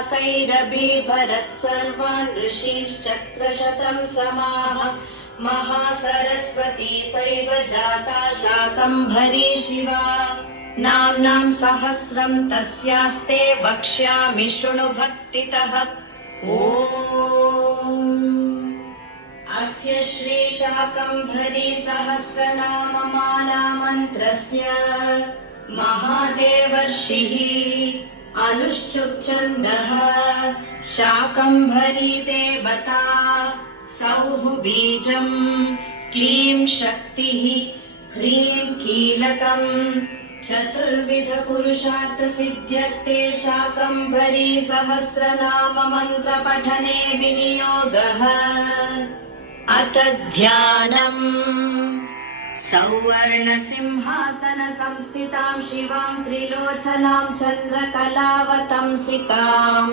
कैरभिभरत् सर्वान् ऋषीश्चक्रशतं समाः महासरस्वती सैव जाता शाकम्भरी शिवा नाम्नां सहस्रं तस्यास्ते वक्ष्यामि शृणु भक्तितः। अस्य श्री शाकम्भरी सहस्रनाम माला मन्त्रस्य महादेवर्षिः अनुष्ठुप् छन्दः शाकम्भरी देवता सौः बीजम् क्लीं शक्तिः ह्रीं कीलकम् चतुर्विध पुरुषार्थ सिद्ध्यर्थे शाकम्भरी सहस्रनाम मन्त्र पठने विनियोगः। अथ ध्यानम् सौवर्ण सिंहासन संस्थितां शिवां त्रिलोचनां चन्द्रकलावतंसिकाम्